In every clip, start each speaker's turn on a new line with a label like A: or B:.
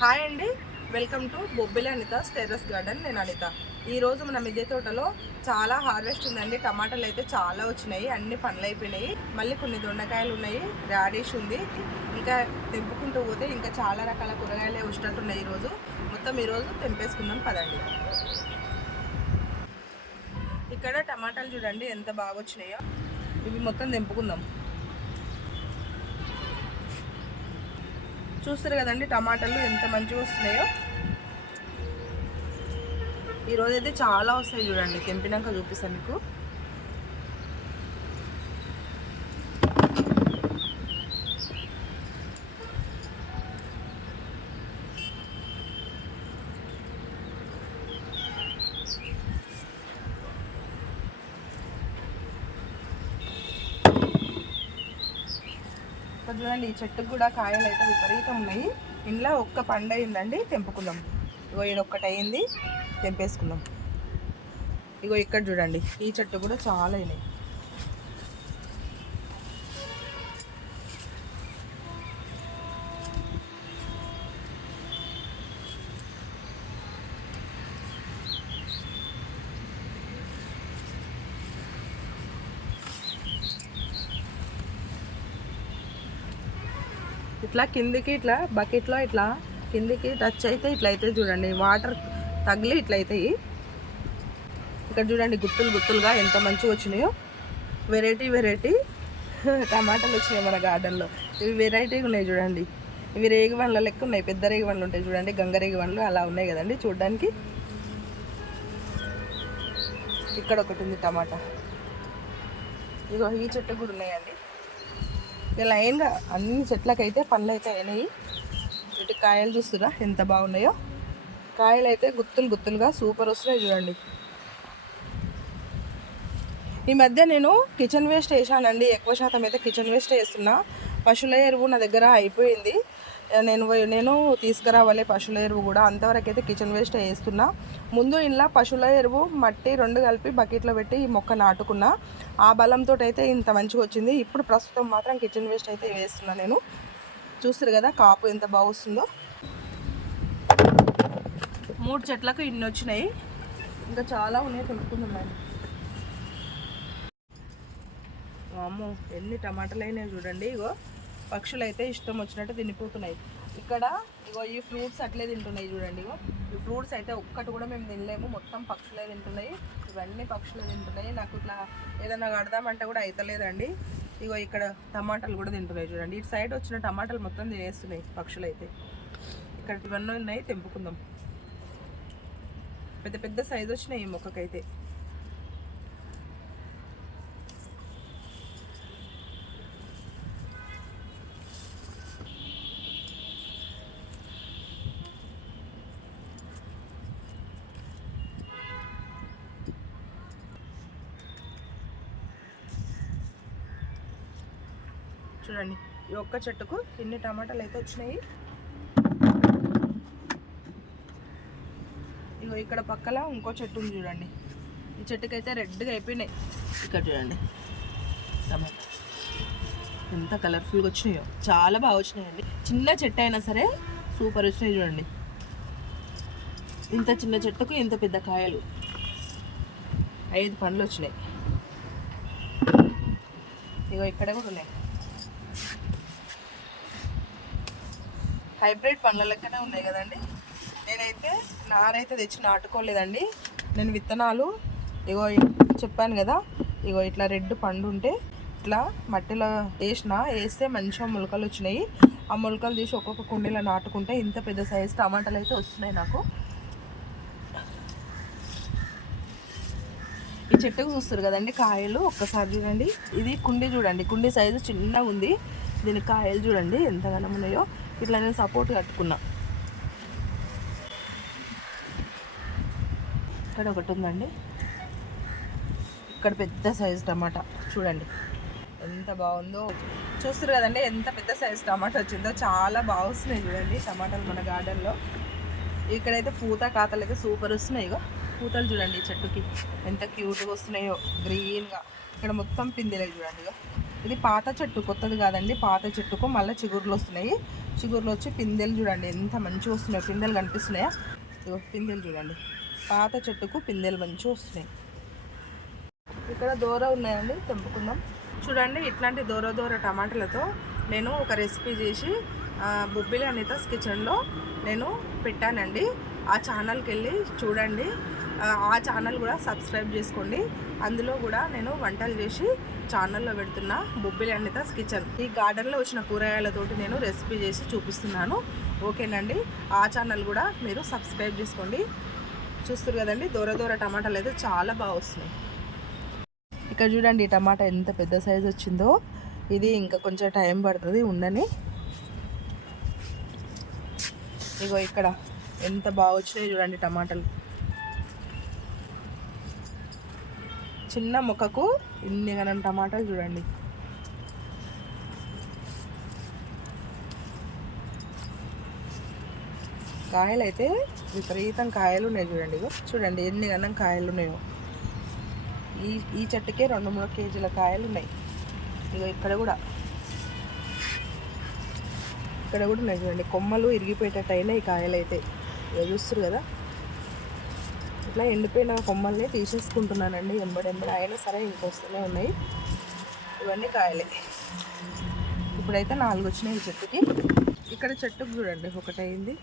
A: Hi అండి. Welcome to Bobbili Anitha terrace garden. నేను అనిత. ఈరోజు మన మిద్దె తోటలో చాలా హార్వెస్ట్ ఉందండి. టమాటాలు అయితే చాలా వచ్చినాయి. అన్ని పండ్లు అయిపోయినాయి. మళ్ళీ కొన్ని దొండకాయలు ఉన్నాయి. రాడిష్ ఉంది. ఇంకా తెంపుకుంటూ పోతే ఇంకా చాలా రకాల కూరగాయలే వచ్చినట్టున్నాయి ఈరోజు మొత్తం ఈరోజు తెంపేసుకుందాం పదండి. ఇక్కడ టమాటాలు చూడండి ఎంత బాగా వచ్చినాయో. ఇవి మొత్తం తెంపుకుందాం. చూస్తారు కదండి టమాటాలు ఎంత మంచిగా వస్తున్నాయో. ఈరోజు అయితే చాలా వస్తాయి చూడండి తెంపినాక చూపిస్తాను మీకు. ఇక్కడ చూడండి ఈ చెట్టుకు కూడా కాయలు అయితే విపరీతం ఉన్నాయి. ఇంట్లో ఒక్క పండు అయిందండి తెంపుకుందాం. ఇగో ఈడ ఒక్కటి అయింది తెంపేసుకుందాం. ఇగో ఇక్కడ చూడండి ఈ చెట్టు కూడా చాలా అయినాయి. ఇట్లా కిందికి ఇట్లా బకెట్లో ఇట్లా కిందికి టచ్ అయితే ఇట్లా అయితే చూడండి. వాటర్ తగిలి ఇట్లా అవుతాయి ఇక్కడ చూడండి గుత్తులు గుత్తులుగా ఎంత మంచిగా వచ్చినాయో. వెరైటీ వెరైటీ టమాటాలు వచ్చినాయి మన గార్డెన్లో ఇవి వెరైటీగా ఉన్నాయి చూడండి. ఇవి రేగి వన్ల లెక్క ఉన్నాయి. పెద్ద రేగి వన్లు ఉంటాయి చూడండి. గంగరేగి పండ్లు అలా ఉన్నాయి కదండి చూడడానికి. ఇక్కడ ఒకటి ఉంది టమాటా. ఇగో ఈ చెట్టు కూడా ఉన్నాయండి. ఇక లైన్గా అన్ని చెట్లకైతే పళ్ళు అయితే అయినాయి. ఇటు కాయలు చూస్తురా ఎంత బాగున్నాయో. కాయలు అయితే గుత్తులు గుత్తులుగా సూపర్ వస్తున్నాయి చూడండి. ఈ మధ్య నేను కిచెన్ వేస్ట్ వేసానండి. ఎక్కువ శాతం అయితే కిచెన్ వేస్ట్ వేస్తున్నా. పశువుల ఎరువు నా దగ్గర అయిపోయింది. నేను నేను తీసుకురావాలి పశువుల ఎరువు కూడా. అంతవరకు అయితే కిచెన్ వేస్ట్ వేస్తున్నా. ముందు ఇంట్లో పశువుల ఎరువు మట్టి రెండు కలిపి బకెట్లో పెట్టి ఈ మొక్క నాటుకున్నా. ఆ బలంతో అయితే ఇంత మంచిగా వచ్చింది. ఇప్పుడు ప్రస్తుతం మాత్రం కిచెన్ వేస్ట్ అయితే వేస్తున్నా నేను. చూస్తారు కదా కాపు ఎంత బాగుస్తుందో మూడు చెట్లకు ఇన్ని వచ్చినాయి. ఇంకా చాలా ఉన్నాయి తెలుపుకుంటున్నాయి అమ్మో ఎన్ని టమాటాలు అయినాయి చూడండి ఇగో. పక్షులు అయితే ఇష్టం వచ్చినట్టు తినిపోతున్నాయి. ఇక్కడ ఇగో ఈ ఫ్రూట్స్ అట్లే తింటున్నాయి చూడండి ఇగో. ఈ ఫ్రూట్స్ అయితే ఒక్కటి కూడా మేము తినలేము. మొత్తం పక్షులే తింటున్నాయి. ఇవన్నీ పక్షులు తింటున్నాయి. నాకు ఇట్లా ఏదైనా కడదామంటే కూడా అవుతలేదండి ఇగో ఇక్కడ టమాటాలు కూడా తింటున్నాయి చూడండి. ఇటు సైడ్ వచ్చిన టమాటాలు మొత్తం తినేస్తున్నాయి పక్షులు అయితే ఇక్కడ ఇవన్నీ ఉన్నాయి తెంపుకుందాం. పెద్ద పెద్ద సైజు వచ్చినాయి ఈ మొక్కకైతే చూడండి ఈ ఒక్క చెట్టుకు ఎన్ని టమాటాలు అయితే వచ్చినాయి. ఇగో ఇక్కడ పక్కల ఇంకో చెట్టు ఉంది చూడండి. ఈ చెట్టుకైతే రెడ్గా అయిపోయినాయి. ఇక్కడ చూడండి. టమాటా. ఎంత కలర్ఫుల్గా వచ్చినాయో. చాలా బాగా వచ్చినాయండి. చిన్న చెట్టు అయినా సరే సూపర్ వచ్చినాయి చూడండి. ఇంత చిన్న చెట్టుకు ఇంత పెద్ద కాయలు. ఐదు పండ్లు వచ్చినాయి. ఇగో ఇక్కడ కూడా ఉన్నాయి. హైబ్రిడ్ పండ్ల లెక్కనే ఉన్నాయి కదండి. నేనైతే నారైతే తెచ్చి నాటుకోలేదండి. నేను విత్తనాలు ఇగో చెప్పాను కదా ఇగో ఇట్లా రెడ్ పండు ఉంటే ఇట్లా మట్టిలో వేసిన వేస్తే మంచిగా మొలకలు వచ్చినాయి. ఆ మొలకలు తీసి ఒక్కొక్క కుండీలో నాటుకుంటే ఇంత పెద్ద సైజు టమాటాలు అయితే వస్తున్నాయి నాకు. ఈ చెట్టుకు చూస్తారు కదండి కాయలు ఒక్కసారి చూడండి. ఇది కుండీ చూడండి. కుండీ సైజు చిన్నగా ఉంది. దీని కాయలు చూడండి ఎంత ఉన్నాయో. ఇట్లా నేను సపోర్ట్ కట్టుకున్నా. ఇక్కడ ఒకటి ఉందండి. ఇక్కడ పెద్ద సైజు టమాటా. చూడండి. ఎంత బాగుందో. చూస్తారు కదండి ఎంత పెద్ద సైజు టమాటా వచ్చిందో. చాలా బాగా వస్తున్నాయి చూడండి టమాటాలు మన గార్డెన్లో ఇక్కడైతే పూత కాతలు అయితే సూపర్ వస్తున్నాయి ఇగో. పూతలు చూడండి చెట్టుకి. ఎంత క్యూట్గా వస్తున్నాయో. గ్రీన్గా ఇక్కడ మొత్తం పిందిలే చూడండి ఇగో. ఇది పాత చెట్టు కొత్తది కాదండి. పాత చెట్టుకు మళ్ళీ చిగుర్లు వస్తున్నాయి. చిగుర్లు వచ్చి పిందెలు చూడండి ఎంత మంచిగా వస్తున్నాయి. పిందెలు కనిపిస్తున్నాయా? పిందెలు చూడండి. పాత చెట్టుకు పిందెలు మంచిగా వస్తున్నాయి. ఇక్కడ దూర ఉన్నాయండి తెంపుకుందాం. చూడండి ఇట్లాంటి దూర దూర టమాటాలతో నేను ఒక రెసిపీ చేసి ఆ, బొబ్బిలి అనితాస్ కిచెన్లో నేను పెట్టానండి. ఆ ఛానల్కి వెళ్ళి చూడండి. ఆ, ఛానల్ కూడా సబ్స్క్రైబ్ చేసుకోండి. అందులో కూడా నేను వంటలు చేసి ఛానల్లో పెడుతున్న బొబ్బిలి అనితాస్ కిచెన్. ఈ గార్డెన్లో వచ్చిన కూరగాయలతోటి నేను రెసిపీ చేసి చూపిస్తున్నాను. ఓకేనండి? ఆ ఛానల్ కూడా మీరు సబ్స్క్రైబ్ చేసుకోండి. చూస్తారు కదండి? దూర దూర టమాటాలు అయితే చాలా బాగా వస్తున్నాయి. ఇక్కడ చూడండి ఈ టమాటా ఎంత పెద్ద సైజు వచ్చిందో. ఇది ఇంకా కొంచెం టైం పడుతుంది ఉండని. ఇగో ఇక్కడ ఎంత బాగా వచ్చినాయి చూడండి టమాటాలు. చిన్న మొక్కకు ఇన్ని గనం టమాటాలు చూడండి. కాయలు అయితే విపరీతం కాయలు ఉన్నాయి చూడండి ఇగో. చూడండి ఎన్ని గనం కాయలు ఉన్నాయో. ఈ ఈ చెట్టుకే రెండు మూడు కేజీల కాయలు ఉన్నాయి. ఇక ఇక్కడ కూడా. ఇక్కడ కూడా ఉన్నాయి చూడండి. కొమ్మలు ఇరిగిపోయేటట్టు అయినాయి ఈ కాయలు అయితే ఇక చూస్తారు కదా? ఇట్లా ఎండిపోయిన కొమ్మల్ని తీసేసుకుంటున్నానండి ఎంబడి ఎంబడి. అయినా సరే ఇంకొస్తూనే ఉన్నాయి. ఇవన్నీ కాయలే. ఇప్పుడైతే నాలుగు వచ్చినాయి చెట్టుకి. ఇక్కడ చెట్టుకు చూడండి ఒకటి అయింది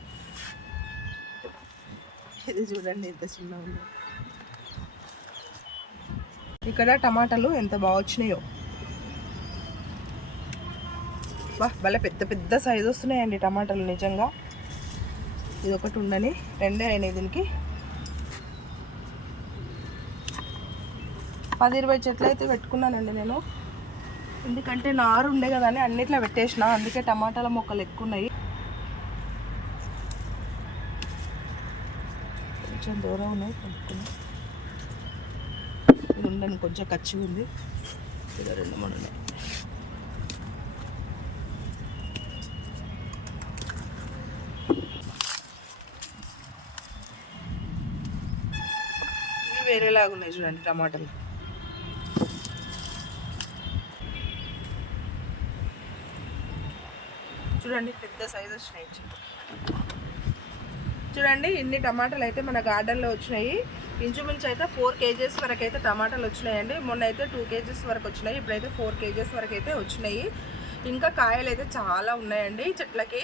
A: ఇది చూడండి ఎంత చిన్న ఉంది. ఇక్కడ టమాటాలు ఎంత బాగా వచ్చినాయో. వాహ్ భలే పెద్ద పెద్ద సైజు వస్తున్నాయండి టమాటాలు నిజంగా. ఇది ఒకటి ఉండని రెండే అయినాయి దీనికి. పది ఇరవై చెట్లు అయితే పెట్టుకున్నానండి నేను. ఎందుకంటే నారు ఉండే కదా అని అన్నిట్లో పెట్టేసిన. అందుకే టమాటాల మొక్కలు ఎక్కువ ఉన్నాయి కొంచెం దూరం ఉన్నాయి పెట్టుకున్నా. ఇది ఉండని కొంచెం ఖర్చు ఉంది. ఇది రెండు మూడు ఉన్నాయి. వేరేలాగా ఉన్నాయి చూడండి టమాటాలు. చూడండి పెద్ద సైజు వచ్చినాయి. చూడండి ఇన్ని టమాటాలు అయితే మన గార్డెన్లో వచ్చినాయి. ఇంచుమించు అయితే ఫోర్ కేజెస్ వరకు అయితే టమాటాలు వచ్చినాయండి. మొన్న అయితే టూ కేజెస్ వరకు వచ్చినాయి. ఇప్పుడైతే ఫోర్ కేజెస్ వరకు అయితే వచ్చినాయి. ఇంకా కాయలు అయితే చాలా ఉన్నాయండి. చెట్లకి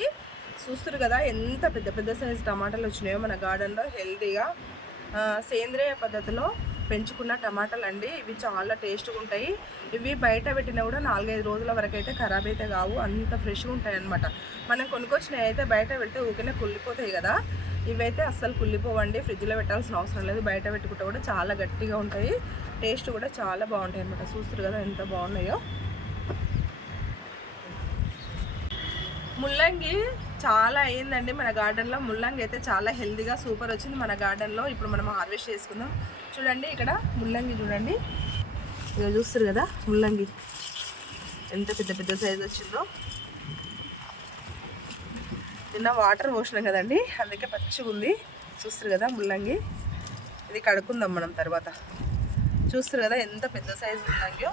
A: చూస్తారు కదా ఎంత పెద్ద పెద్ద సైజు టమాటాలు వచ్చినాయో మన గార్డెన్లో హెల్తీగా సేంద్రియ పద్ధతిలో పెంచుకున్న టమాటాలు అండి ఇవి చాలా టేస్ట్గా ఉంటాయి ఇవి బయట పెట్టినా కూడా నాలుగైదు రోజుల వరకు అయితే ఖరాబ్ అయితే కావు. అంత ఫ్రెష్గా ఉంటాయి అనమాట మనం కొనుక్కొచ్చినవి అయితే బయట పెడితే ఊకనే కుళ్ళిపోతాయి కదా. ఇవైతే అస్సలు కుళ్ళిపోవండి. ఫ్రిడ్జ్లో పెట్టాల్సిన అవసరం లేదు. బయట పెట్టుకుంటే కూడా చాలా గట్టిగా ఉంటాయి. టేస్ట్ కూడా చాలా బాగుంటాయి అనమాట చూస్తారు కదా ఎంత బాగున్నాయో. ముల్లంగి చాలా అయ్యిందండి. మన గార్డెన్లో ముల్లంగి అయితే చాలా హెల్తీగా సూపర్ వచ్చింది. మన గార్డెన్లో ఇప్పుడు మనం హార్వెస్ట్ చేసుకుందాం. చూడండి ఇక్కడ ముల్లంగి చూడండి. ఇక చూస్తారు కదా ముల్లంగి. ఎంత పెద్ద పెద్ద సైజ్ వచ్చిందో. నిన్న వాటర్ పోసినాం కదండి. అందుకే పచ్చిగా ఉంది. చూస్తారు కదా ముల్లంగి. ఇది కడుక్కుందాం మనం తర్వాత. చూస్తారు కదా ఎంత పెద్ద సైజు ముల్లంగియో.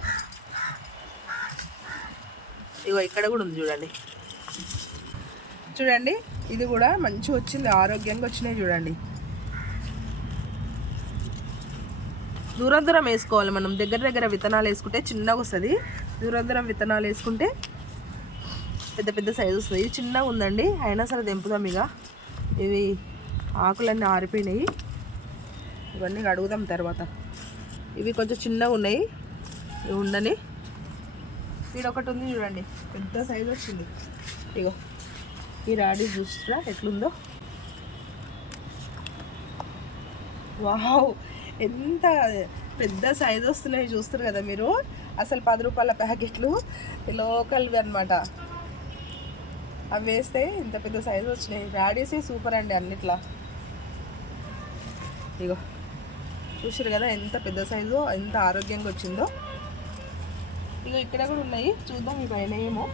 A: ఇగో ఇక్కడ కూడా ఉంది చూడండి. చూడండి ఇది కూడా మంచిగా వచ్చింది ఆరోగ్యంగా వచ్చినాయి చూడండి. దూరం దూరం వేసుకోవాలి మనం దగ్గర దగ్గర విత్తనాలు వేసుకుంటే చిన్నగా వస్తుంది. దూరం దూరం విత్తనాలు వేసుకుంటే పెద్ద పెద్ద సైజు వస్తుంది. ఇది చిన్నగా ఉందండి అయినా సరే దింపుదాం ఇక. ఇవి ఆకులన్నీ ఆరిపోయినాయి. ఇవన్నీ అడుగుదాం తర్వాత. ఇవి కొంచెం చిన్నగా ఉన్నాయి ఇవి ఉండని. వీడు ఒకటి ఉంది చూడండి పెద్ద సైజు వచ్చింది. ఇగో. ఈ రాడీ చూసిరా ఎట్లుందో? వావ్! ఎంత పెద్ద సైజ్ వస్తున్నాయి చూస్తారు కదా మీరు. అసలు పది రూపాయల ప్యాకెట్లు లోకల్వి అనమాట అవి వేస్తే ఇంత పెద్ద సైజు వచ్చినాయి. రాడీసే సూపర్ అండి అన్నిట్లా. ఇగో చూసారు కదా ఎంత పెద్ద సైజు ఎంత ఆరోగ్యంగా వచ్చిందో. ఇగో ఇక్కడ కూడా ఉన్నాయి. చూద్దాం ఈ పైన ఏమో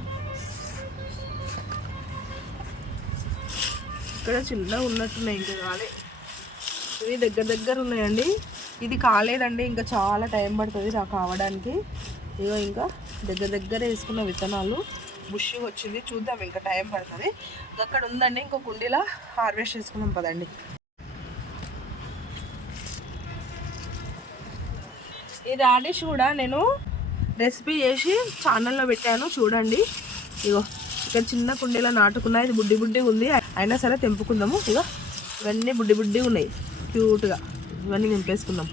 A: ఇక్కడ చిన్న ఉన్నట్టున్నాయి ఇంకా కాలే. ఇవి దగ్గర దగ్గర ఉన్నాయండి. ఇది కాలేదండి ఇంకా చాలా టైం పడుతుంది నాకు కావడానికి. ఇగో ఇంకా దగ్గర దగ్గర వేసుకున్న విత్తనాలు. బుషి వచ్చింది చూద్దాం ఇంకా టైం పడుతుంది. అక్కడ ఉందండి ఇంకో కుండీలా హార్వెస్ట్ చేసుకున్నాం పదండి. ఈ రాడిష్ కూడా నేను రెసిపీ చేసి ఛానల్లో పెట్టాను చూడండి. ఇగో. ఇక్కడ చిన్న కుండీలో నాటుకున్నా ఇది బుడ్డి బుడ్డి ఉంది. అయినా సరే తెంపుకుందాము. ఇక ఇవన్నీ బుడ్డి బుడ్డి ఉన్నాయి. క్యూట్గా ఇవన్నీ నింపేసుకుందాం.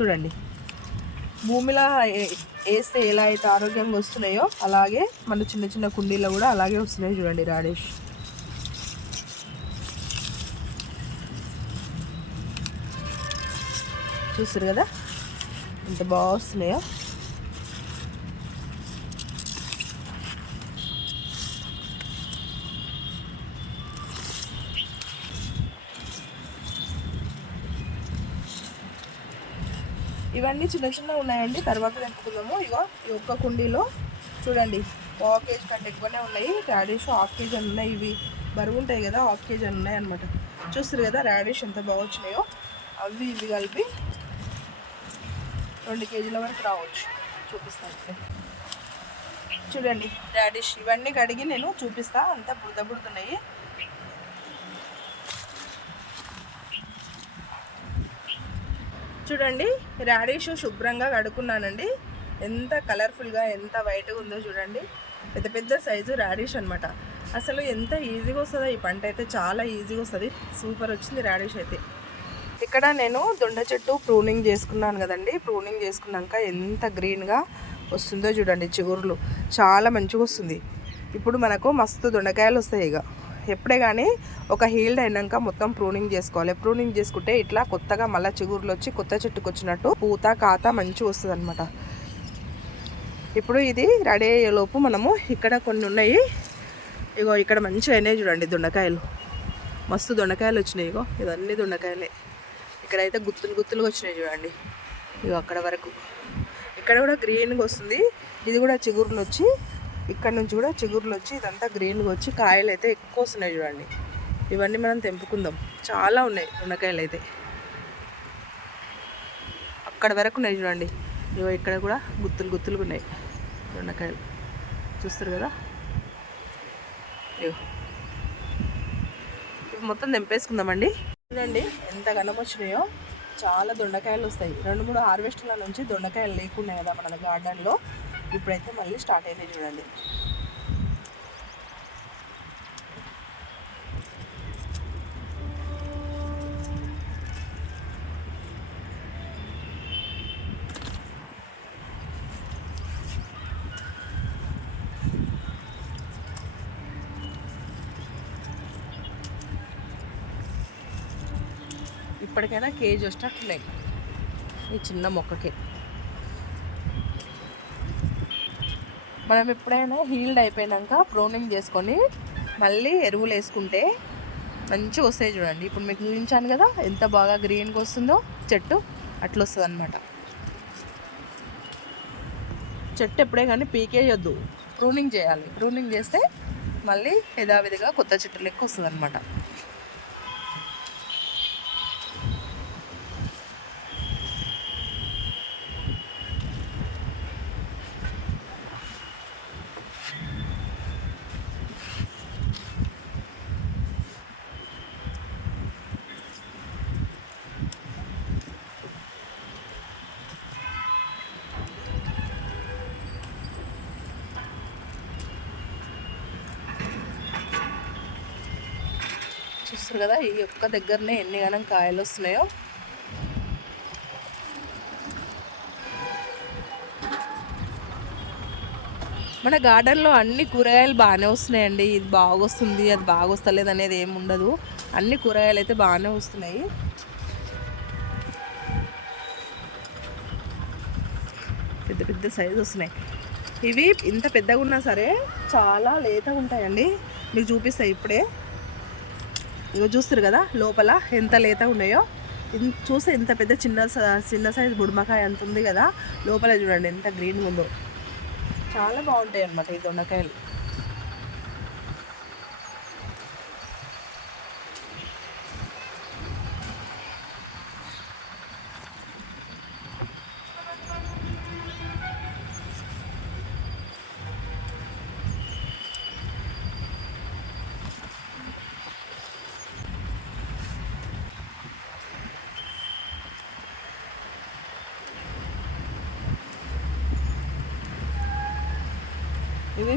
A: చూడండి. భూమిలో ఏ- వేస్తే ఎలా అయితే ఆరోగ్యంగా వస్తున్నాయో అలాగే మన చిన్న చిన్న కుండీలో కూడా అలాగే వస్తున్నాయి చూడండి రాడేష్. చూస్తారు కదా? ఎంత బాగా వస్తున్నాయో. ఇవన్నీ చిన్న చిన్న ఉన్నాయండి. తర్వాత తెంపుకుందాము ఇగో ఈ ఒక్క కుండీలో చూడండి పావు కేజీ కంటే ఎక్కువనే ఉన్నాయి. రాడిష్ హాఫ్ కేజీ అని ఉన్నాయి ఇవి. బరువు ఉంటాయి కదా హాఫ్ కేజీ అని ఉన్నాయి అనమాట చూస్తారు కదా రాడిష్ ఎంత బాగా వచ్చినాయో. అవి ఇవి కలిపి రెండు కేజీల వరకు రావచ్చు. చూపిస్తాను. చూడండి రాడిష్ ఇవన్నీ కడిగి నేను చూపిస్తా. అంతా బుడద బుడుతున్నాయి చూడండి రాడిష్ శుభ్రంగా కడుక్కున్నానండి. ఎంత కలర్ఫుల్గా ఎంత వైట్గా ఉందో చూడండి. పెద్ద పెద్ద సైజు రాడిష్ అనమాట అసలు ఎంత ఈజీగా వస్తుందో ఈ పంట అయితే చాలా ఈజీగా వస్తుంది. సూపర్ వచ్చింది రాడిష్ అయితే. ఇక్కడ నేను దొండ చెట్టు ప్రూనింగ్ చేసుకున్నాను కదండి. ప్రూనింగ్ చేసుకున్నాక ఎంత గ్రీన్గా వస్తుందో చూడండి చిగురులు. చాలా మంచిగా వస్తుంది. ఇప్పుడు మనకు మస్తు దొండకాయలు వస్తాయి ఇక ఎప్పుడే కానీ ఒక హీల్డ్ అయినాక మొత్తం ప్రూనింగ్ చేసుకోవాలి. ప్రూనింగ్ చేసుకుంటే ఇట్లా కొత్తగా మళ్ళీ చిగురులు వచ్చి కొత్త చెట్టుకు వచ్చినట్టు పూత కాత మంచిగా వస్తుంది అనమాట ఇప్పుడు ఇది రెడీ అయ్యేలోపు మనము ఇక్కడ కొన్ని ఉన్నాయి. ఇగో ఇక్కడ మంచిగా అయినాయి చూడండి దొండకాయలు. మస్తు దొండకాయలు వచ్చినాయి ఇగో. ఇవన్నీ దొండకాయలే. ఇక్కడైతే గుత్తులు గుత్తులుగా వచ్చినాయి చూడండి. ఇగో అక్కడ వరకు. ఇక్కడ కూడా గ్రీన్గా వస్తుంది. ఇది కూడా చిగురులు వచ్చి ఇక్కడ నుంచి కూడా చిగురులు వచ్చి ఇదంతా గ్రీన్గా వచ్చి కాయలు అయితే ఎక్కువ వస్తున్నాయి చూడండి. ఇవన్నీ మనం తెంపుకుందాం. చాలా ఉన్నాయి దొండకాయలు అయితే అక్కడ వరకు ఉన్నాయి చూడండి. ఇగో ఇక్కడ కూడా గుత్తులు గుత్తులుగా ఉన్నాయి దొండకాయలు. చూస్తారు కదా? ఇవి మొత్తం తెంపేసుకుందామండి. చూడండి ఎంత ఘనం వచ్చినాయో. చాలా దొండకాయలు వస్తాయి. రెండు మూడు హార్వెస్టర్ల నుంచి దొండకాయలు లేకున్నాయి కదా మన గార్డెన్లో. ఇప్పుడైతే మళ్ళీ స్టార్ట్ అయినాయి చూడండి. ఇప్పటికైనా కేజీ వచ్చినట్టున్నాయి ఈ చిన్న మొక్కకి. మనం ఎప్పుడైనా హీల్డ్ అయిపోయినాక ప్రోనింగ్ చేసుకొని మళ్ళీ ఎరువులు వేసుకుంటే మంచిగా వస్తాయి చూడండి. ఇప్పుడు మీకు చూపించాను కదా ఎంత బాగా గ్రీన్గా వస్తుందో చెట్టు అట్లా వస్తుంది అనమాట చెట్టు ఎప్పుడే కానీ పీకేయొద్దు. ప్రూనింగ్ చేయాలి. ప్రూనింగ్ చేస్తే మళ్ళీ యథావిధిగా కొత్త చెట్టు లెక్క వస్తుంది అనమాట చూస్తారు కదా ఈ ఒక్క దగ్గరనే ఎన్ని గణం కాయలు వస్తున్నాయో. మన గార్డెన్లో అన్ని కూరగాయలు బాగానే వస్తున్నాయండి. ఇది బాగా వస్తుంది అది బాగా వస్తలేదు అనేది ఏమి ఉండదు. అన్ని కూరగాయలు అయితే బాగానే వస్తున్నాయి. పెద్ద పెద్ద సైజు వస్తున్నాయి. ఇవి ఇంత పెద్దగా ఉన్నా సరే చాలా లేతగా ఉంటాయండి. మీకు చూపిస్తాయి ఇప్పుడే. ఇగో చూస్తారు కదా లోపల ఎంత లేత ఉన్నాయో. చూస్తే ఎంత పెద్ద చిన్న చిన్న సైజు బుడమకాయ అంత ఉంది కదా లోపల చూడండి ఎంత గ్రీన్గా ఉందో. చాలా బాగుంటాయి అన్నమాట ఈ దొండకాయలు.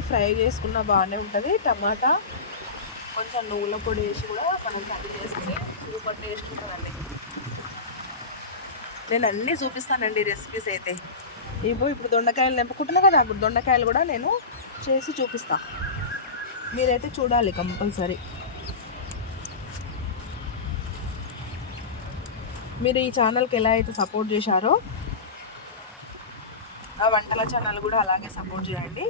A: ఫ్రై చేసుకున్న బాగానే ఉంటుంది. టమాటా కొంచెం నువ్వుల పొడి వేసి కూడా మనం కర్రీ చేసుకుని సూపర్ టేస్ట్ ఉంటుందండి. నేను అన్నీ చూపిస్తానండి రెసిపీస్ అయితే. ఇప్పుడు ఇప్పుడు దొండకాయలు నింపుకుంటున్నా కదా అప్పుడు దొండకాయలు కూడా నేను చేసి చూపిస్తా. మీరైతే చూడాలి కంపల్సరీ. మీరు ఈ ఛానల్కి ఎలా అయితే సపోర్ట్ చేశారో ఆ వంటల ఛానల్ కూడా అలాగే సపోర్ట్ చేయండి.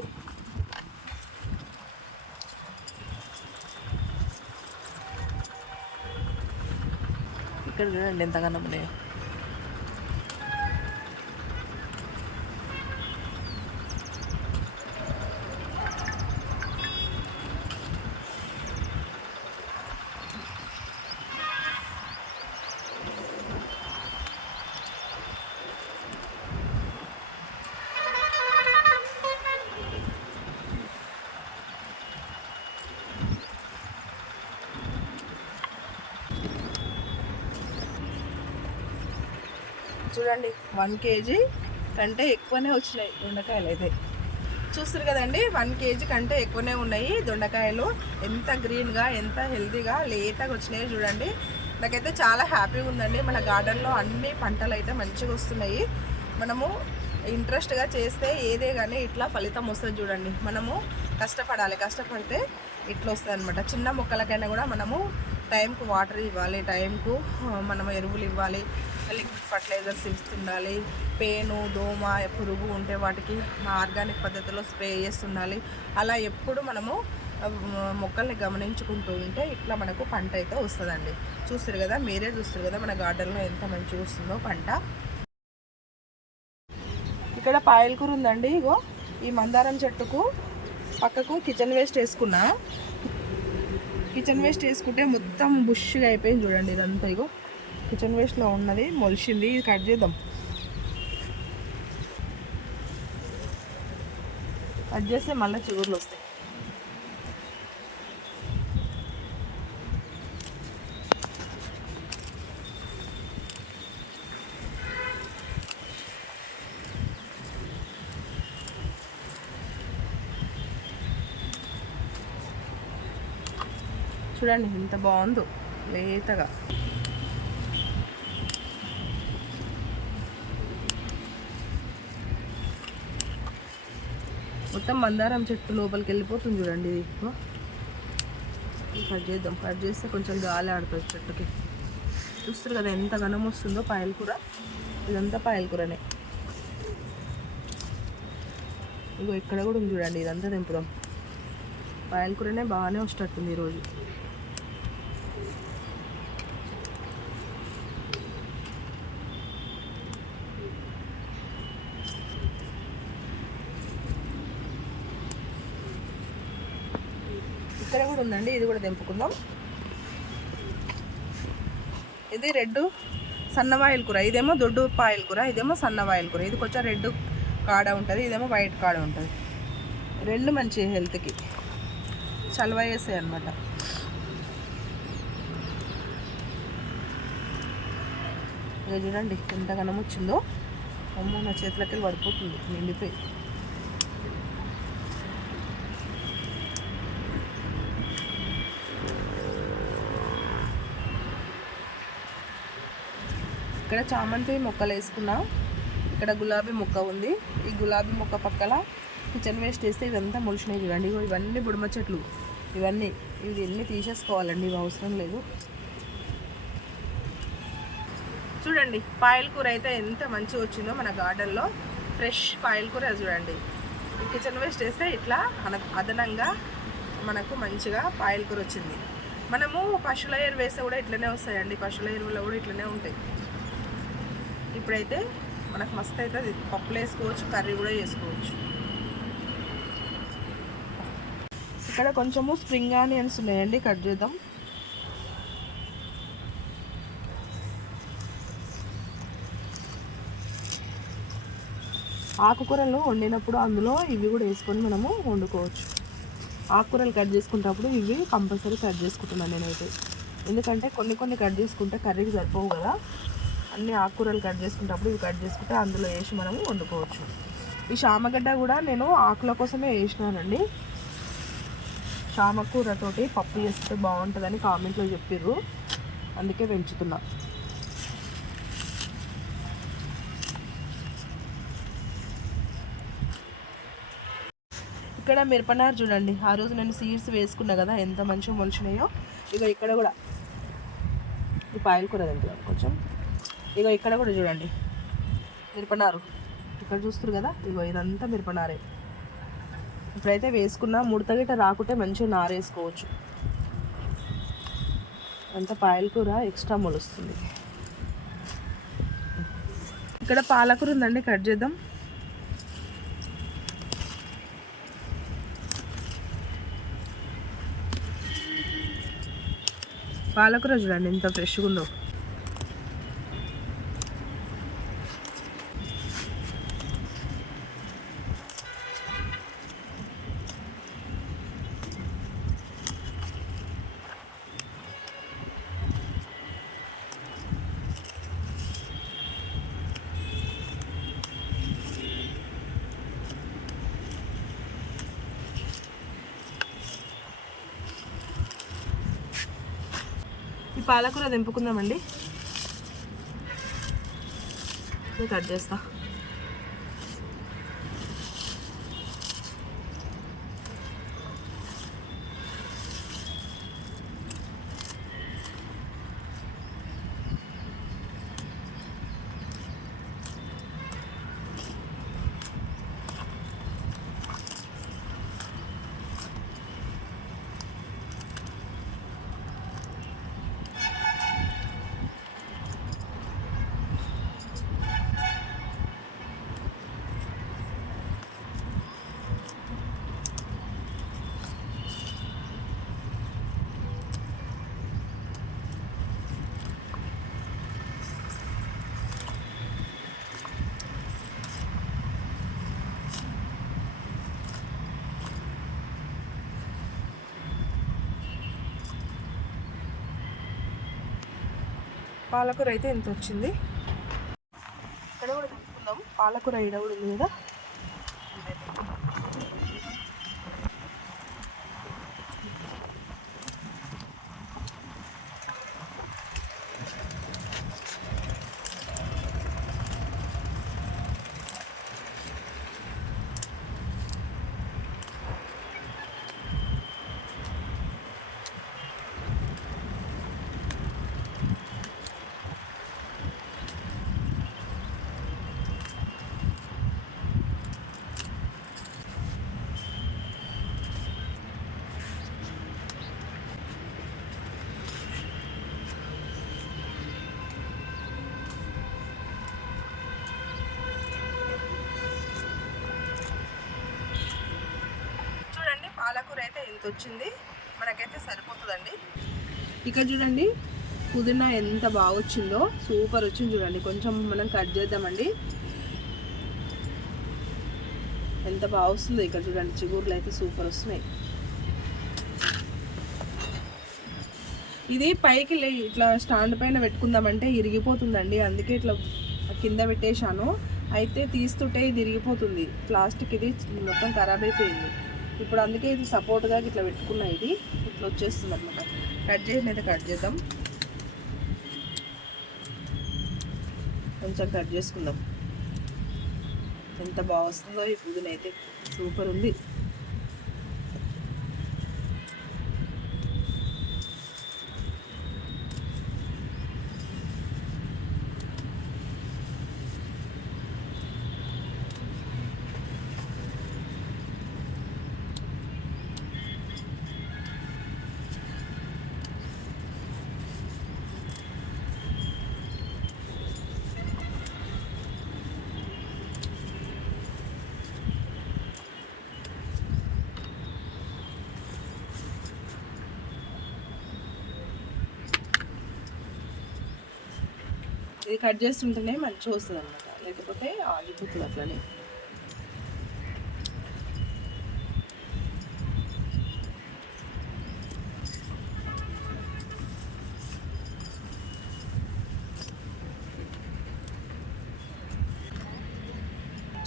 A: ఇక్కడ చూడండి ఎంతగానో ఉన్నాయో చూడండి వన్ కేజీ కంటే ఎక్కువనే వచ్చినాయి దొండకాయలు అయితే. చూస్తారు కదండి వన్ కేజీ కంటే ఎక్కువనే ఉన్నాయి దొండకాయలు. ఎంత గ్రీన్గా ఎంత హెల్తీగా లేతగా వచ్చినాయి చూడండి. నాకైతే చాలా హ్యాపీగా ఉందండి. మన గార్డెన్లో అన్ని పంటలు అయితే మంచిగా వస్తున్నాయి. మనము ఇంట్రెస్ట్గా చేస్తే ఏదే కానీ ఇట్లా ఫలితం వస్తుంది చూడండి. మనము కష్టపడాలి. కష్టపడితే ఇట్లా వస్తుంది అనమాట చిన్న మొక్కలకైనా కూడా మనము టైంకు వాటర్ ఇవ్వాలి టైంకు మనం ఎరువులు ఇవ్వాలి లిక్విడ్ ఫర్టిలైజర్స్ ఇస్తుండాలి పేను దోమ పురుగు ఉంటే వాటికి ఆర్గానిక్ పద్ధతిలో స్ప్రే చేస్తుండాలి. అలా ఎప్పుడు మనము మొక్కల్ని గమనించుకుంటూ ఉంటే ఇట్లా మనకు పంట అయితే వస్తుందండి. చూస్తారు కదా మీరే చూస్తారు కదా మన గార్డెన్లో ఎంత మంచిగా వస్తుందో పంట. ఇక్కడ పాయలకూర ఉందండి ఇగో. ఈ మందారం చెట్టుకు పక్కకు కిచెన్ వేస్ట్ వేసుకున్నా. కిచెన్ వేస్ట్ వేసుకుంటే మొత్తం బుష్గా అయిపోయింది చూడండి ఇదంతా ఇగో. కిచెన్ వేస్ట్లో ఉన్నది మొలిచింది ఇది కట్ చేద్దాం. కట్ చేస్తే మళ్ళీ చిగుర్లు వస్తాయి. చూడండి ఎంత బాగుందో. లేతగా. మొత్తం మందారం చెట్టు లోపలికి వెళ్ళిపోతుంది చూడండి ఇది ఇది కట్ చేద్దాం. కట్ చేస్తే కొంచెం గాలి ఆడుతుంది చెట్టుకి. చూస్తారు కదా ఎంత ఘనం వస్తుందో పాయలకూర ఇదంతా పాయలకూరనే ఇగో ఇక్కడ కూడా ఉంది చూడండి ఇదంతా తెంపుదాం. పాయలకూరనే బాగానే వచ్చేటట్టుంది ఈరోజు ఇక్కడ కూడా ఉందండి ఇది కూడా తెంపుకుందాం. ఇది రెడ్ సన్నవాయిల్ కూర ఇదేమో దొడ్డు పాయల కూర ఇదేమో సన్నవాయిల్ కూర. ఇది కొంచెం రెడ్ కాడ ఉంటుంది ఇదేమో వైట్ కాడ ఉంటుంది. రెండు మంచి హెల్త్కి చలవ చేస్తాయి అనమాట ఇక చూడండి ఎంత వచ్చిందో అమ్మ నా చేతులకి పడిపోతుంది నిండిపోయి. ఇక్కడ చామంతి మొక్కలు వేసుకున్నా. ఇక్కడ గులాబీ మొక్క ఉంది. ఈ గులాబీ మొక్క పక్కల కిచెన్ వేస్ట్ వేస్తే ఇదంతా మొలిచినాయి చూడండి. ఇవన్నీ బుడమ చెట్లు. ఇవన్నీ. ఇవి ఎన్ని తీసేసుకోవాలండి? ఇవి అవసరం లేదు. చూడండి పాయల కూర అయితే ఎంత మంచిగా వచ్చిందో మన గార్డెన్లో. ఫ్రెష్ పాయల కూర చూడండి. కిచెన్ వేస్ట్ వేస్తే ఇట్లా మన అదనంగా మనకు మంచిగా పాయల కూర వచ్చింది. మనము పశువుల ఎరువు వేస్తే కూడా ఇట్లనే వస్తాయండి. పశువుల ఎరువులో కూడా ఇట్లనే ఉంటాయి. ఇప్పుడైతే మనకు మస్తు అవుతుంది పప్పులు వేసుకోవచ్చు కర్రీ కూడా చేసుకోవచ్చు. ఇక్కడ కొంచెము స్ప్రింగ్ ఆనియన్స్ ఉన్నాయండి కట్ చేద్దాం. ఆకుకూరలు వండినప్పుడు అందులో ఇవి కూడా వేసుకొని మనము వండుకోవచ్చు. ఆకుకూరలు కట్ చేసుకునేటప్పుడు ఇవి కంపల్సరీ కట్ చేసుకుంటున్నాను నేనైతే. ఎందుకంటే కొన్ని కొన్ని కట్ చేసుకుంటే కర్రీకి సరిపోవు కదా. అన్ని ఆకుకూరలు కట్ చేసుకునేటప్పుడు ఇవి కట్ చేసుకుంటే అందులో వేసి మనము వండుకోవచ్చు. ఈ శామగడ్డ కూడా నేను ఆకుల కోసమే వేసినానండి. శామకూరతోటి పప్పు చేస్తే బాగుంటుందని కామెంట్లో చెప్పిర్రు. అందుకే పెంచుతున్నా. ఇక్కడ మిరపనారు చూడండి. ఆ రోజు నేను సీడ్స్ వేసుకున్నా కదా ఎంత మంచిగా మొలిచినాయో. ఇక ఇక్కడ కూడా. ఈ పాయలు కూర తింటున్నాను కొంచెం. ఇగో ఇక్కడ కూడా చూడండి. మిరపనారు. ఇక్కడ చూస్తారు కదా? ఇగో ఇదంతా మిరపనారే. ఇప్పుడైతే వేసుకున్నా ముడత గిట్ట రాకుంటే మంచిగా నారు వేసుకోవచ్చు అంత పాయల కూర ఎక్స్ట్రా మొలుస్తుంది. ఇక్కడ పాలకూర ఉందండి కట్ చేద్దాం. పాలకూర చూడండి ఎంత ఫ్రెష్గా ఉందో. పాలకూర దింపుకుందామండి. కట్ చేస్తా. పాలకూర అయితే ఎంత వచ్చింది ఇక్కడ కూడా దింపుకుందాం పాలకూర ఈడ కూడా ఉంది కదా. కూర అయితే ఎంత వచ్చింది మనకైతే సరిపోతుందండి. ఇక్కడ చూడండి పుదీనా ఎంత బాగా వచ్చిందో సూపర్ వచ్చింది చూడండి. కొంచెం మనం కట్ చేద్దామండి. ఎంత బాగా వస్తుందో ఇక్కడ చూడండి. చిగురులు అయితే సూపర్ వస్తున్నాయి. ఇది పైకి ఇట్లా స్టాండ్ పైన పెట్టుకుందామంటే ఇరిగిపోతుందండి. అందుకే ఇట్లా కింద పెట్టేశాను. అయితే తీస్తుంటే ఇది ఇరిగిపోతుంది. ప్లాస్టిక్ ఇది మొత్తం ఖరాబ్ అయిపోయింది. ఇప్పుడు అందుకే ఇది సపోర్ట్గా ఇట్లా పెట్టుకున్నా ఇది. ఇట్లా వచ్చేస్తుంది అనమాట కట్ చేసిన అయితే కట్ చేద్దాం. కొంచెం కట్ చేసుకుందాం. ఎంత బాగా వస్తుందో ఈ పుదీనైతే సూపర్ ఉంది. అది కట్ చేస్తుంటేనే మంచిగా వస్తుంది అనమాట లేకపోతే ఆగిపోతుంది అట్లనే.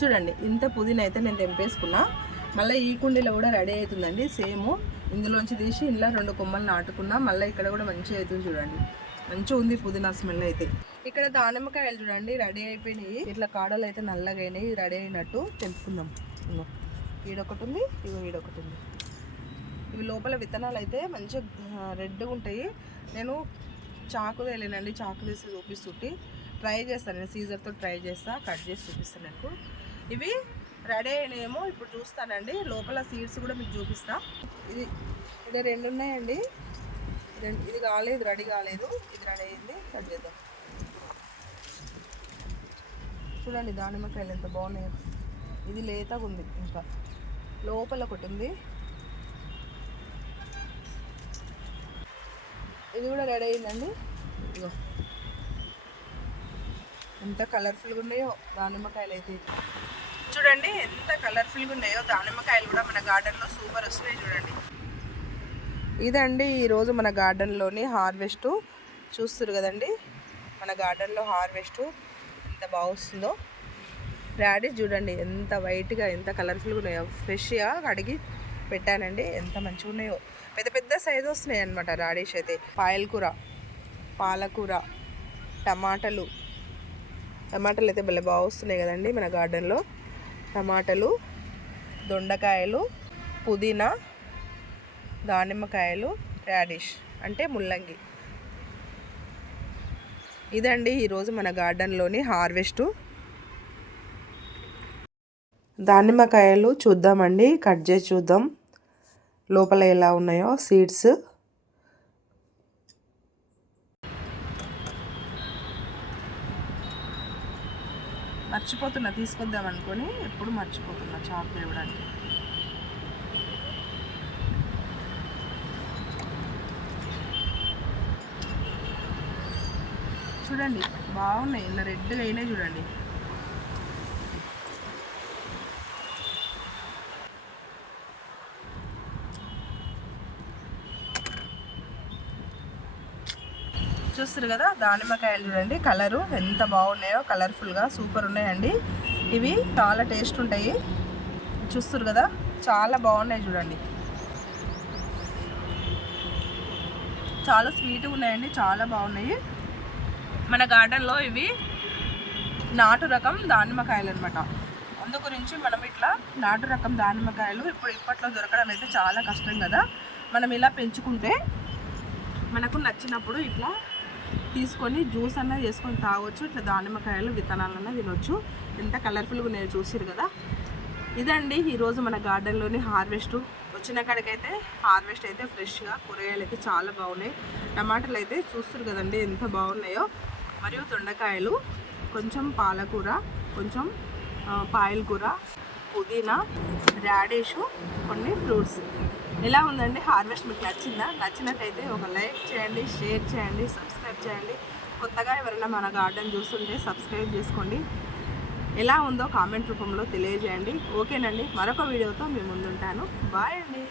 A: చూడండి ఇంత పుదీనా అయితే నేను తెంపేసుకున్నా. మళ్ళీ ఈ కుండీలో కూడా రెడీ అవుతుందండి సేమ్. ఇందులోంచి తీసి ఇంట్లో రెండు కొమ్మలు నాటుకున్నా మళ్ళీ ఇక్కడ కూడా మంచిగా అవుతుంది చూడండి. మంచిగా ఉంది పుదీనా స్మెల్ అయితే. ఇక్కడ దానిమ్మకాయలు చూడండి రెడీ అయిపోయినాయి. ఇట్లా కాడలు అయితే నల్లగా అయినాయి రెడీ అయినట్టు తెంపుకుందాం. ఈడొకటి ఉంది ఇవి ఈడొకటి ఉంది. ఇవి లోపల విత్తనాలు అయితే మంచిగా రెడ్గా ఉంటాయి. నేను చాకు తేలేనండి చాకు తీసి చూపిస్తుంటే. ట్రై చేస్తాను నేను సీజర్తో ట్రై చేస్తా కట్ చేసి చూపిస్తాను నాకు. ఇవి రెడీ అయినాయేమో ఇప్పుడు చూస్తానండి. లోపల సీడ్స్ కూడా మీకు చూపిస్తా. ఇది ఇది రెండు ఉన్నాయండి. ఇది కాలేదు రెడీ కాలేదు. ఇది రెడీ అయింది కట్ చేద్దాం. చూడండి దానిమ్మకాయలు ఎంత బాగున్నాయో. ఇది లేతగా ఉంది ఇంకా. లోపల ఒకటి ఉంది. ఇది కూడా రెడీ అయిందండి. ఇదిగో. ఎంత కలర్ఫుల్గా ఉన్నాయో దానిమ్మకాయలు అయితే. చూడండి ఎంత కలర్ఫుల్గా ఉన్నాయో దానిమ్మకాయలు కూడా మన గార్డెన్లో సూపర్ వస్తున్నాయి చూడండి. ఇదండి ఈరోజు మన గార్డెన్లోని హార్వెస్ట్. చూస్తారు కదండి? మన గార్డెన్లో హార్వెస్ట్ ఎంత బాగుస్తుందో. రాడీస్ చూడండి ఎంత వైట్గా ఎంత కలర్ఫుల్గా ఉన్నాయో. ఫ్రెష్గా కడిగి పెట్టానండి. ఎంత మంచిగా ఉన్నాయో. పెద్ద పెద్ద సైజు వస్తున్నాయి అనమాట రాడీస్ అయితే. పాయలకూర పాలకూర టమాటాలు. టమాటాలు అయితే భలే బాగా వస్తున్నాయి కదండి మన గార్డెన్లో. టమాటాలు దొండకాయలు పుదీనా దానిమ్మకాయలు రాడిష్ అంటే ముల్లంగి. ఇదండి ఈరోజు మన గార్డెన్లోని హార్వెస్టు. దానిమ్మకాయలు చూద్దామండి కట్ చేసి చూద్దాం. లోపల ఎలా ఉన్నాయో సీడ్స్. మర్చిపోతున్నా తీసుకొద్దాం అనుకొని ఎప్పుడు మర్చిపోతున్నా చాప్ తేవడానికి. చూడండి బాగున్నాయి. ఇలా రెడ్గా అయినాయి చూడండి. చూస్తారు కదా దానిమ్మకాయలు చూడండి. కలరు ఎంత బాగున్నాయో కలర్ఫుల్గా సూపర్ ఉన్నాయండి. ఇవి చాలా టేస్ట్ ఉంటాయి. చూస్తారు కదా చాలా బాగున్నాయి చూడండి. చాలా స్వీట్గా ఉన్నాయండి చాలా బాగున్నాయి. మన గార్డెన్లో ఇవి నాటు రకం దానిమ్మకాయలు అనమాట అందు గురించి మనం ఇట్లా నాటు రకం దానిమ్మకాయలు ఇప్పుడు ఇప్పట్లో దొరకడం అయితే చాలా కష్టం కదా. మనం ఇలా పెంచుకుంటే మనకు నచ్చినప్పుడు ఇట్లా తీసుకొని జ్యూస్ అన్న చేసుకొని తాగొచ్చు ఇట్లా దానిమ్మకాయలు విత్తనాలన్నా తినొచ్చు. ఎంత కలర్ఫుల్గా నేను చూసిరు కదా. ఇదండి ఈరోజు మన గార్డెన్లోని హార్వెస్ట్. వచ్చిన కాడికైతే హార్వెస్ట్ అయితే ఫ్రెష్గా కూరగాయలు అయితే చాలా బాగున్నాయి. టమాటాలు అయితే చూస్తారు కదండి ఎంత బాగున్నాయో. మరియు దొండకాయలు కొంచెం పాలకూర కొంచెం పాయల కూర పుదీనా రాడేషు కొన్ని ఫ్రూట్స్. ఎలా ఉందండి హార్వెస్ట్? మీకు నచ్చిందా? నచ్చినట్టయితే ఒక లైక్ చేయండి షేర్ చేయండి సబ్స్క్రైబ్ చేయండి. కొత్తగా ఎవరైనా మన గార్డెన్ చూస్తుంటే సబ్స్క్రైబ్ చేసుకోండి. ఎలా ఉందో కామెంట్ రూపంలో తెలియజేయండి. ఓకేనండి. మరొక వీడియోతో మేము ముందుంటాను. బాయ్ అండి.